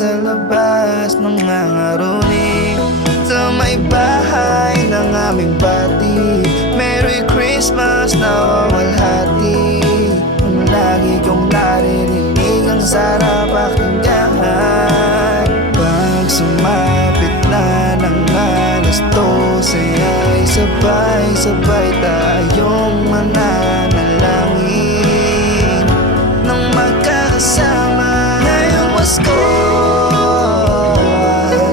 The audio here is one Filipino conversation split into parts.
sa labas nangangaroling sa may bahay ng aming bati. Merry Christmas na wawalhati. Ang lagi kong naririnig, ang sarap pakinggan. Pag sumapit na ng alas 12 ay sabay-sabay tayong mananalangin nang magkakasama ngayong Pasko.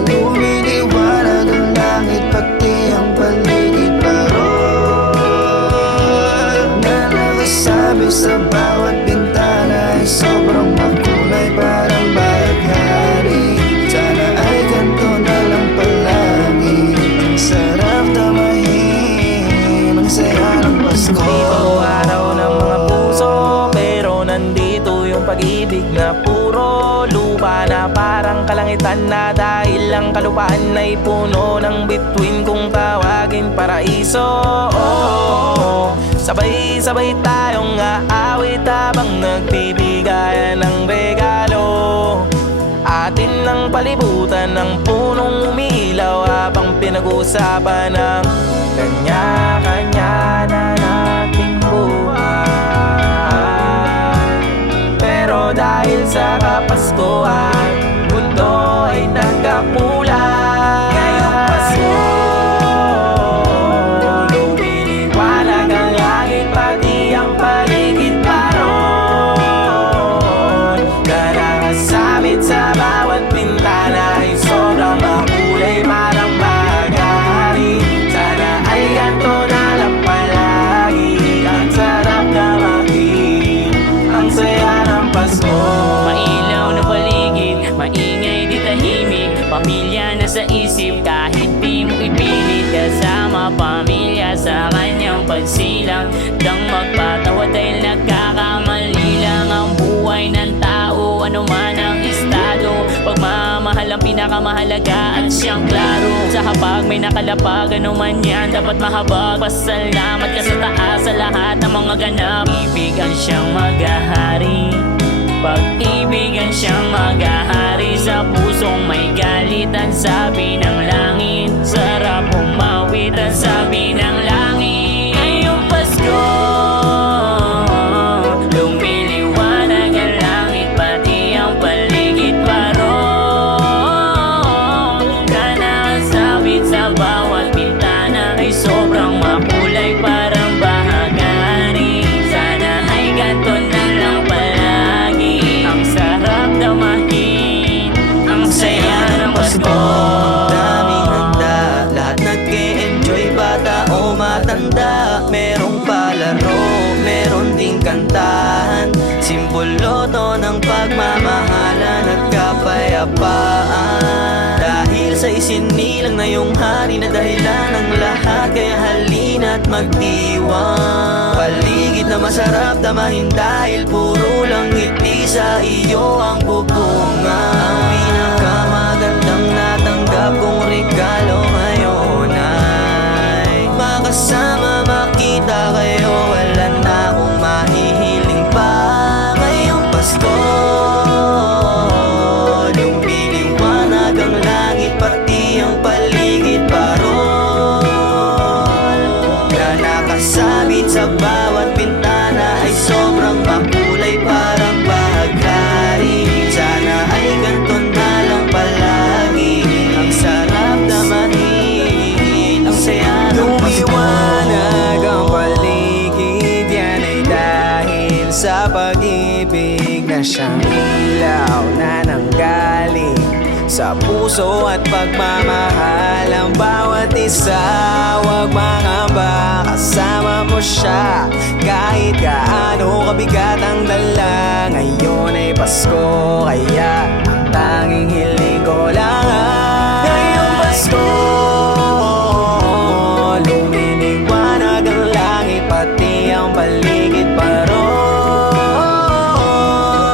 Lumiliwanag ang langit pati ang paligid paron na nakasabi sa bawat bintana ay sobrang makulay parang bahaghari. Sana ay ganito na lang palagi. Ang sarap damahin ang saya ng Pasko. Dito araw ng mga puso, pero nandito yung pag-ibig na puro lupa na parang kalangitan na dahil ang kalupaan ay puno ng bituin kung tawagin paraiso. Sabay-sabay tayong aawit habang nagbibigayan ng regalo. Atin ang palibutan ng punong umilaw habang pinag-uusapan ng kanya-kanya na nating buhay. Pero dahil sa Kapaskuhan, mundo ay nagkakulay. Ngayong Pasko, lumiliwanag ang langit pati ang paligid paron na nakasabit sa bawat bintana ay sobrang makulay parang bahaghari. Sana ay ganito na lang palagi. Ang sarap damahin ang saya ng Pasko. Mailaw na paligid, maingay di tahimik, pamilya na sa isip kahit di mo ipilit. Kasama pamilya sa kanyang pagsilang, dang magpatawa dahil nagkakamali lang ang buhay ng tao, ano man ang estado. Pagmamahal ang pinakamahalaga at siyang klaro. Sa habag may nakalapag, ano man yan dapat mahabag. Pasalamat ka sa taas sa lahat ng mga ganap. Ibigan siyang maghahari, pag-ibigan siyang maghahari. Sa pusong may galit ang sabi ng langit, sarap umawit ang sabi ng langit. Ngayong Pasko, lumiliwanag ang langit pati ang paligid paron na nakasabit sa bawat bintana ay sobrang makulay parang bahaghari. Sana ay ganito na lang palagi. Ang sarap damahin ang saya ng Pasko. Daming handa, lahat nag-e-enjoy, bata o matanda. Merong palaro, meron ding kantahan, simbolo to ng pagmamahalan at kapayapaan. Dahil sa isinilang na yung hari na dahilan ng lahat, kaya halina't magdiwang. Paligid na masarap damahin dahil puro lang ngiti sa iyo ang bubunga. Ang pinakamagandang natanggap kong regalo ngayon ay makasama, makita kayo. Wala na akong mahihiling pa ngayong Pasko. Lumiliwanag ang langit pati ang paligid paron na nakasabit sa bawat bintana ay sobrang makulay parang bahaghari. Sana ay ganito na lang palagi. Ang sarap damahin ang saya ng Pasko. Lumiwanag ang paligid, yan ay dahil sa pag-ibig na siyang ilaw na nanggaling sa puso at pagmamahal ang bawat isa. Huwag mangamba, kasama mo siya kahit gaano kabigat ang dala. Ngayon ay Pasko, kaya ang tanging hiling ko lang ay ngayong Pasko, lumiliwanag ang langit pati ang paligid paron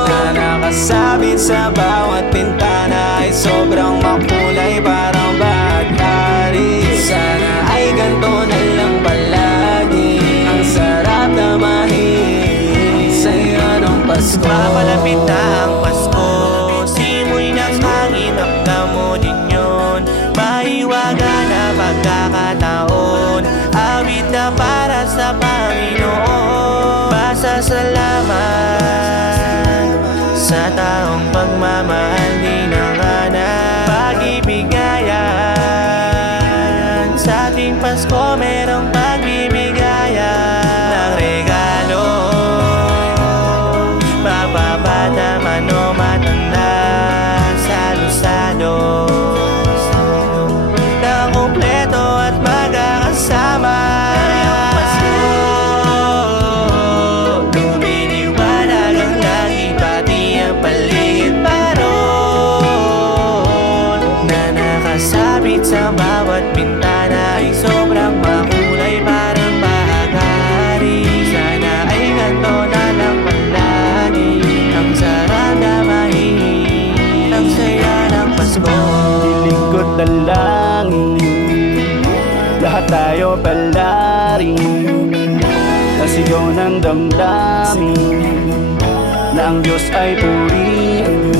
na nakasabit sa bawat bintana ay sobrang makulay parang bahaghari. Sana ay ganito na lang palagi. Ang sarap damahin sa iyo ng Pasko. Papalapit na ang Pasko, simoy ng hangin salamat sa taong pagmamahal di nanganap. Pag-ibigayan sa ating Pasko, merong pagbibigayan ng regalo. Mababata man o matanda, salo-salo na kumpleto at magkakasama. Lumiliwanag ang langit, pati ang paligid paron na nakasabit sa bawat bintana ay sobrang makulay, parang bahagari. Sana ay ganito na lang palagi, ang sarap na mahilig, ang saya ng Pasko. Lingkod na langit, lahat tayo palarin, nasigaw ng damdamin na ang Diyos ay purihin.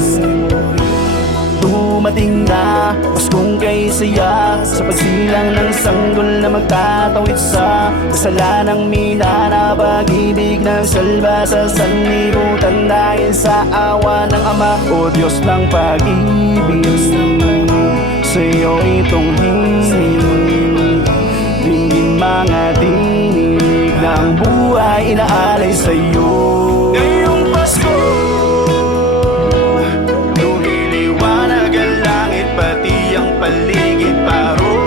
Dumating na Paskong kay saya, sa pagsilang ng sanggol na magtatawid sa kasalanang mina na pag-ibig ng salba sa sanlibutan. Dahil sa awa ng Ama, o Diyos ng pag-ibig, sa'yo itong hinig, dinggin mga tinig na ang buhay inaalay sa'yo. Ngayong Pasko, lumiliwanag ang langit, pati ang paligid parol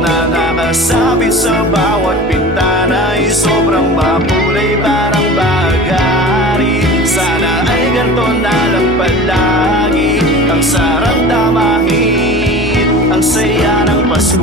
na nakasabit sa bawat bintana ay sobrang makulay, parang bagari. Sana ay ganito na lang palagi, ang sarap damahin, ang saya ng Pasko.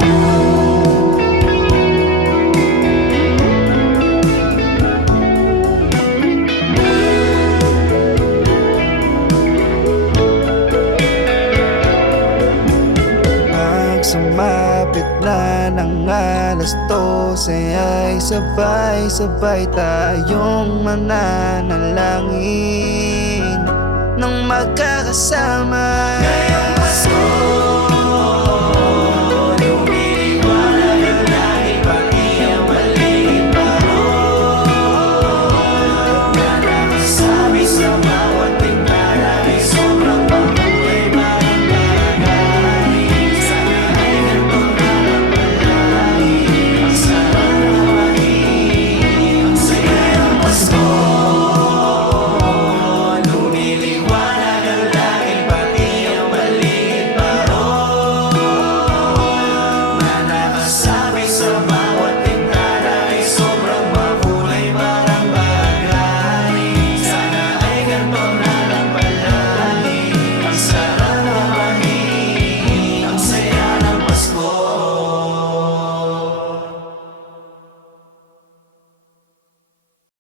Pag sumapit na ng alas 12 ay sabay-sabay tayong mananalangin nang magkakasama. Ngayong Pasko,